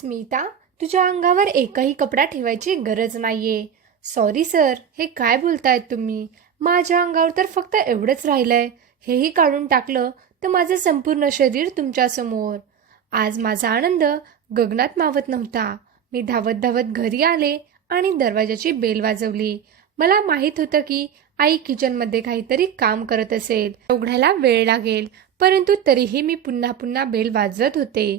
स्मिता तुझ्या अंगावर एकही कपडा ठेवायची गरज नाहीये. सॉरी सर हे काय बोलतायत तुम्ही? माझ्या अंगावर तर फक्त एवढंच राहिलंय. हेही काढून टाकलं तर माझं संपूर्ण शरीर तुमच्यासमोर आज माझा आनंद गगनात मावत नव्हता. मी धावत धावत घरी आले आणि दरवाजाची बेल वाजवली. मला माहीत होतं की आई किचनमध्ये काहीतरी काम करत असेल. उघडायला वेळ लागेल परंतु तरीही मी पुन्हा पुन्हा बेल वाजवत होते.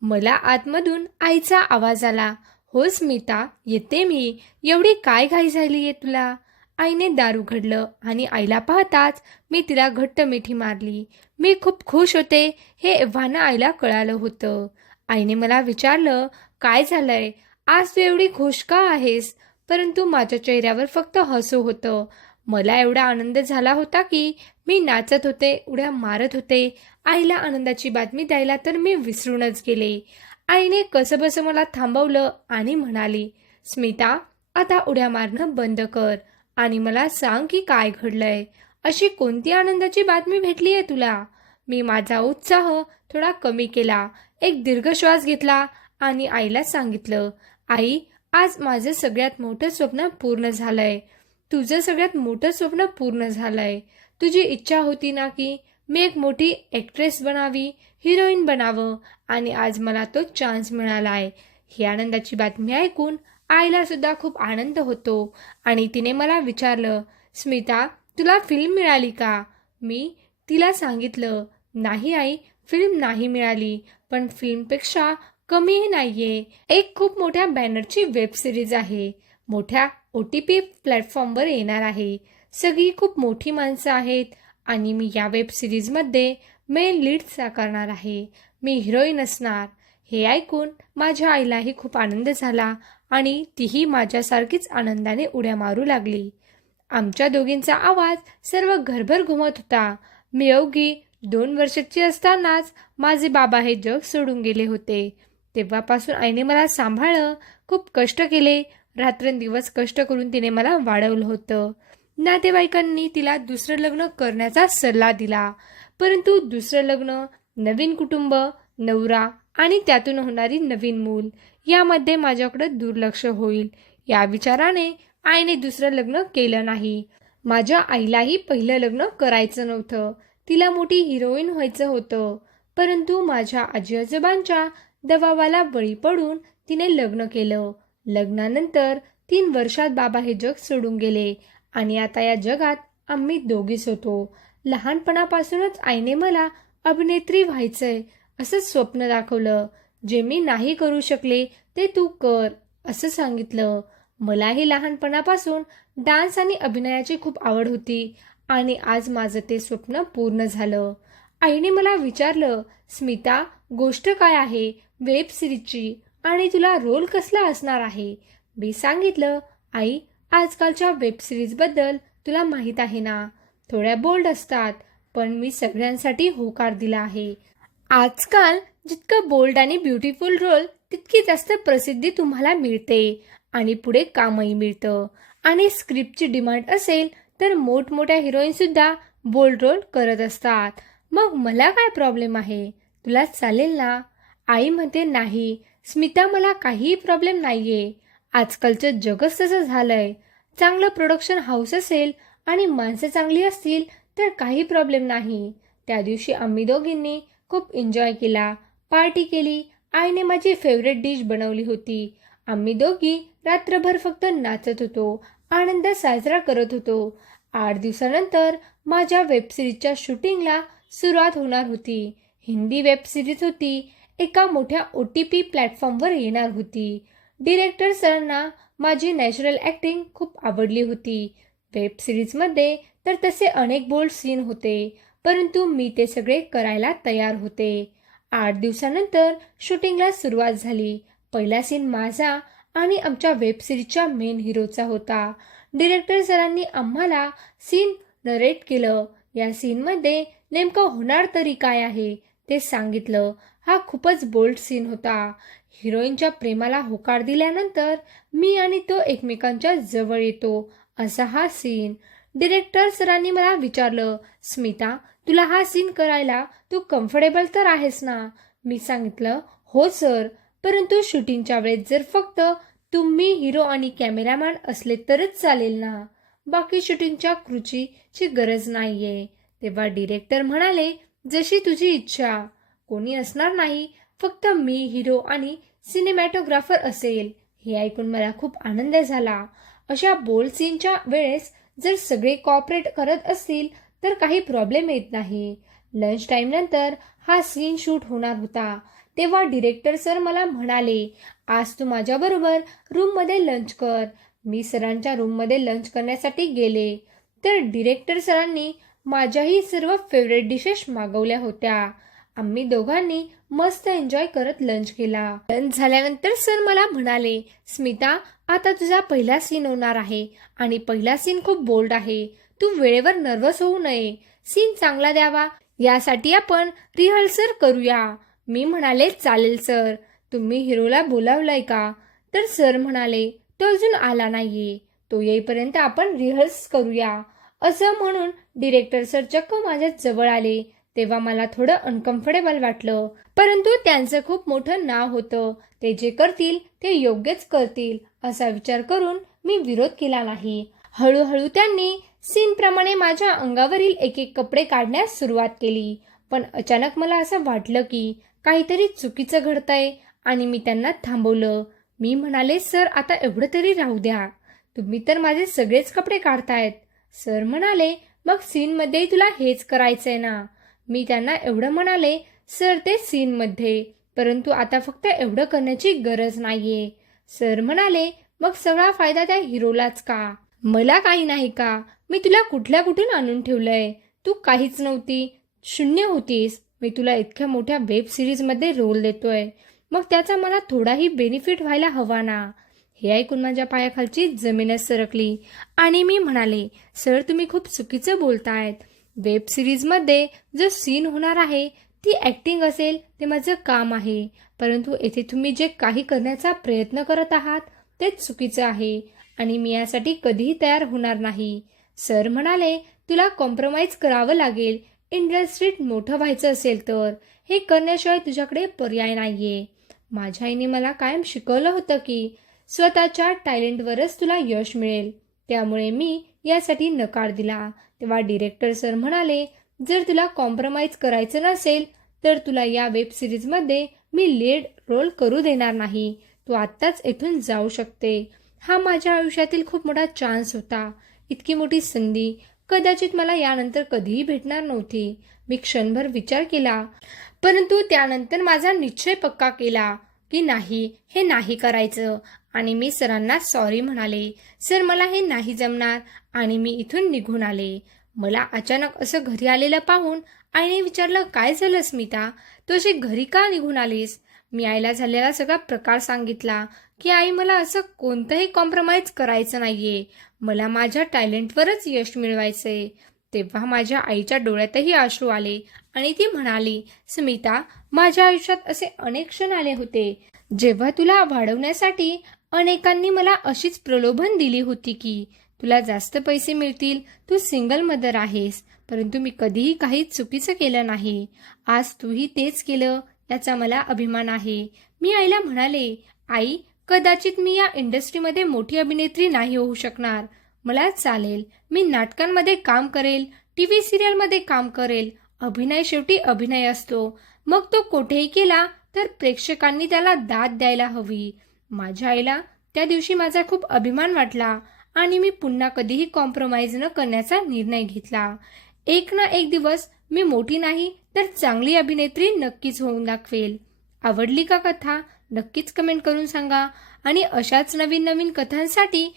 मला आतमधून आईचा आवाज आला हो स्मिता येते मी. एवढी काय घाई झाली आहे तुला? आईने दार उघडलं आणि आईला पाहताच मी तिला घट्ट मिठी मारली. मी खूप खुश होते हे एव्हाना आईला कळालं होतं. आईने मला विचारलं काय झालंय? आज तू एवढी खुश का आहेस? परंतु माझ्या चेहऱ्यावर फक्त हसू होतं. मला एवढा आनंद झाला होता की मी नाचत होते उड्या मारत होते. आईला आनंदाची बातमी द्यायला तर मी विसरूनच गेले. आईने कसंबसं मला थांबवलं आणि म्हणाली स्मिता आता उड्या मारणं बंद कर आणि मला सांग की काय घडलंय. अशी कोणती आनंदाची बातमी भेटली आहे तुला? मी माझा उत्साह थोडा कमी केला एक दीर्घ श्वास घेतला आणि आईला सांगितलं आई आज माझं सगळ्यात मोठं स्वप्न पूर्ण झालंय. तुझं सगळ्यात मोठं स्वप्न पूर्ण झालंय. तुझी इच्छा होती ना की मी एक मोठी ॲक्ट्रेस बनावी हिरोईन बनावं आणि आज मला तो चान्स मिळाला आहे. ही आनंदाची बातमी ऐकून आईला सुद्धा खूप आनंद होतो. आणि तिने मला विचारलं स्मिता तुला फिल्म मिळाली का? मी तिला सांगितलं नाही आई फिल्म नाही मिळाली पण फिल्मपेक्षा कमीही नाहीये. एक खूप मोठ्या बॅनरची वेब सिरीज आहे. मोठ्या ओ टी पी प्लॅटफॉर्मवर येणार आहे. सगळी खूप मोठी माणसं आहेत आणि मी या वेब सिरीजमध्ये मेन लीड साकारणार आहे. मी हिरोईन असणार. हे ऐकून माझ्या आईलाही खूप आनंद झाला आणि तीही माझ्यासारखीच आनंदाने उड्या मारू लागली. आमच्या दोघींचा आवाज सर्व घरभर घुमत होता. मी अवघी दोन वर्षाची असतानाच माझे बाबा हे जग सोडून गेले होते. तेव्हापासून आईने मला सांभाळलं खूप कष्ट केले. रात्रंदिवस कष्ट करून तिने मला वाढवलं होतं. नातेवाईकांनी तिला दुसरं लग्न करण्याचा सल्ला दिला. परंतु दुसरं लग्न नवीन कुटुंब नवरा आणि त्यातून होणारी नवीन मूल यामध्ये माझ्याकडे दुर्लक्ष होईल. या विचाराने आईने दुसरं लग्न केलं नाही. माझ्या आईलाही पहिलं लग्न करायचं नव्हतं. तिला मोठी हिरोईन व्हायचं होतं. परंतु माझ्या आजी आजोबांच्या दबावाला बळी पडून तिने लग्न केलं. लग्नानंतर तीन वर्षात बाबा हे जग सोडून गेले. आणि आता या जगात आम्ही दोघीच होतो. लहानपणापासूनच आईने मला अभिनेत्री व्हायचंय असं स्वप्न दाखवलं. जे मी नाही करू शकले ते तू कर असं सांगितलं. मलाही लहानपणापासून डान्स आणि अभिनयाची खूप आवड होती आणि आज माझं ते स्वप्न पूर्ण झालं. आईने मला विचारलं स्मिता गोष्ट काय आहे? वेब सिरीजची. आणि तुला रोल कसला असणार आहे? मी सांगितलं आई आजकालच्या वेब सिरीजबद्दल तुला माहीत आहे ना? थोड्या बोल्ड असतात पण मी सगळ्यांसाठी होकार दिला आहे. आजकाल जितकं बोल्ड आणि ब्युटिफुल रोल तितकी जास्त प्रसिद्धी तुम्हाला मिळते आणि पुढे कामही मिळतं. आणि स्क्रिप्टची डिमांड असेल तर मोठमोठ्या हिरोईनसुद्धा बोल्ड रोल करत असतात. मग मला काय प्रॉब्लेम आहे? तुला चालेल ना? आई म्हणते नाही स्मिता मला काहीही प्रॉब्लेम नाही आहे आजकालचं जगच तसं झालंय. चांगलं प्रोडक्शन हाऊस असेल आणि माणसं चांगली असतील तर काही प्रॉब्लेम नाही. त्या दिवशी आम्ही दोघींनी खूप एन्जॉय केला. पार्टी केली. आईने माझी फेवरेट डिश बनवली होती. आम्ही दोघी रात्रभर फक्त नाचत होतो. आनंद साजरा करत होतो. आठ दिवसानंतर माझ्या वेबसिरीजच्या शूटिंगला सुरुवात होणार होती. हिंदी वेबसिरीज होती. एका मोठ्या ओ टी पी प्लॅटफॉर्मवर येणार होती. डिरेक्टर सरांना माझी नॅचरल ॲक्टिंग खूप आवडली होती. वेब सिरीजमध्ये तर तसे अनेक बोल्ड सीन होते परंतु मी ते सगळे करायला तयार होते. आठ दिवसानंतर शूटिंगला सुरुवात झाली. पहिला सीन माझा आणि आमच्या वेब सिरीजच्या मेन हिरोचा होता. डिरेक्टर सरांनी आम्हाला सीन नरेट केलं. या सीनमध्ये नेमकं होणार तरी काय आहे ते सांगितलं. हा खूपच बोल्ड सीन होता. हिरोईनच्या प्रेमाला होकार दिल्यानंतर मी आणि तो एकमेकांच्या जवळ येतो असा हा सीन डिरेक्टर सरांनी मला विचारलं स्मिता तुला हा सीन करायला तू कम्फर्टेबल तर आहेस ना? मी सांगितलं हो सर परंतु शूटिंगच्या वेळेत जर फक्त तुम्ही हिरो आणि कॅमेरामॅन असले तरच चालेल ना? बाकी शूटिंगच्या कृचीची गरज नाहीये. तेव्हा डिरेक्टर म्हणाले जशी तुझी इच्छा. कोणी असणार नाही. फक्त मी हिरो आणि सिनेमॅटोग्राफर असेल. हे ऐकून मला खूप आनंद झाला. अशा बोल्ड सीनच्या वेळेस जर सगळे कॉपरेट करत असतील तर काही प्रॉब्लेम येत नाही. लंच टाईम नंतर हा सीन शूट होणार होता. तेव्हा डिरेक्टर सर मला म्हणाले आज तू माझ्याबरोबर रूममध्ये लंच कर. मी सरांच्या रूममध्ये लंच करण्यासाठी गेले तर डिरेक्टर सरांनी माझ्याही सर्व फेवरेट डिशेस मागवल्या होत्या. आम्ही दोघांनी मस्त एन्जॉय करत लंच केला. लंच झाल्यानंतर सर मला म्हणाले स्मिता आता तुझा पहिला सीन होणार आहे आणि पहिला सीन खूप बोल्ड आहे. तू वेळेवर नर्वस होऊ नये. सीन चांगला द्यावा. यासाठी आपण रिहर्सल करूया. मी म्हणाले चालेल सर तुम्ही हिरोला बोलावलंय का? तर सर म्हणाले तो अजून आला नाहीये. तो येईपर्यंत आपण रिहर्स करूया. असं म्हणून डिरेक्टर सर चक्क माझ्या जवळ आले. तेव्हा मला थोडं अनकम्फर्टेबल वाटलं. परंतु त्यांचं खूप मोठं नाव होतं. ते जे करतील ते योग्यच करतील असा विचार करून मी विरोध केला नाही. हळूहळू त्यांनी सीनप्रमाणे माझ्या अंगावरील एक एक कपडे काढण्यास सुरुवात केली. पण अचानक मला असं वाटलं की काहीतरी चुकीचं घडतंय आणि मी त्यांना थांबवलं. मी म्हणाले सर आता एवढं तरी राहू द्या. तुम्ही तर माझे सगळेच कपडे काढतायत. सर म्हणाले मग सीनमध्ये तुला हेच करायचंय ना. मी त्यांना एवढं म्हणाले सर ते सीनमध्ये. परंतु आता फक्त एवढं करण्याची गरज नाहीये. सर म्हणाले मग सगळा फायदा त्या हिरोलाच का? मला काही नाही का? मी तुला कुठल्या कुठून आणून ठेवलंय? तू काहीच नव्हती. शून्य होतीस. मी तुला इतक्या मोठ्या वेब सिरीजमध्ये रोल देतोय. मग त्याचा मला थोडाही बेनिफिट व्हायला हवा ना? हे ऐकून माझ्या पायाखालची जमीनच सरकली. आणि मी म्हणाले सर तुम्ही खूप चुकीचं बोलतायत. वेब सिरीजमध्ये जो सीन होणार आहे ती ॲक्टिंग असेल ते माझं काम आहे. परंतु येथे तुम्ही जे काही करण्याचा प्रयत्न करत आहात ते चुकीचं आहे आणि मी यासाठी कधीही तयार होणार नाही. सर म्हणाले तुला कॉम्प्रोमाइज करावं लागेल. इंडस्ट्रीत मोठं व्हायचं असेल तर. हे करण्याशिवाय तुझ्याकडे पर्याय नाहीये. माझ्या आईने मला कायम शिकवलं होतं की स्वतःच्या टॅलेंटवरच तुला यश मिळेल. त्यामुळे मी यासाठी नकार दिला. तेव्हा डिरेक्टर सर म्हणाले जर तुला कॉम्प्रोमाइज करायचं नसेल तर तुला या वेब सिरीजमध्ये मी लीड रोल करू देणार नाही. तू आत्ताच इथून जाऊ शकते. हा माझ्या आयुष्यातील खूप मोठा चान्स होता. इतकी मोठी संधी कदाचित मला यानंतर कधीही भेटणार नव्हती. मी क्षणभर विचार केला परंतु त्यानंतर माझा निश्चय पक्का केला. की नाही हे नाही करायचं. आणि मी सरांना सॉरी म्हणाले. सर मला हे नाही जमणार. आणि मी इथून निघून आले. मला अचानक असं घरी आलेलं पाहून आईने विचारलं काय झालं स्मिता? तू घरी का निघून आलीस? मी आईला झालेला सगळा प्रकार सांगितला की आई मला असं कोणतंही कॉम्प्रोमाइज करायचं नाहीये. मला माझ्या टॅलेंटवरच यश मिळवायचंय. तेव्हा माझ्या आईच्या डोळ्यातही अश्रू आले आणि ती म्हणाली स्मिता माझ्या आयुष्यात असे अनेक क्षण आले होते. जेव्हा तुला वाढवण्यासाठी अनेकांनी मला अशीच प्रलोभन दिली होती की तुला जास्त पैसे मिळतील तू सिंगल मदर आहेस परंतु मी कधीही काही चुकीचं केलं नाही. आज तूही तेच केलं याचा मला अभिमान आहे. मी आईला म्हणाले आई कदाचित मी या इंडस्ट्रीमध्ये मोठी अभिनेत्री नाही होऊ शकणार. मला चालेल. मी नाटकांमध्ये काम करेल टी व्ही सिरियलमध्ये काम करेल. अभिनय शेवटी अभिनय असतो. मग तो कुठेही केला तर प्रेक्षकांनी त्याला दाद द्यायला हवी. माझ्या आईला त्या दिवशी माझा खूप अभिमान वाटला आणि मी पुन्हा कधीही कॉम्प्रोमाइज न करण्याचा निर्णय घेतला. एक ना एक दिवस मी मोठी नाही तर चांगली अभिनेत्री नक्कीच होऊन दाखवेल. आवडली का कथा? नक्कीच कमेंट करून सांगा. आणि अशाच नवीन नवीन कथांसाठी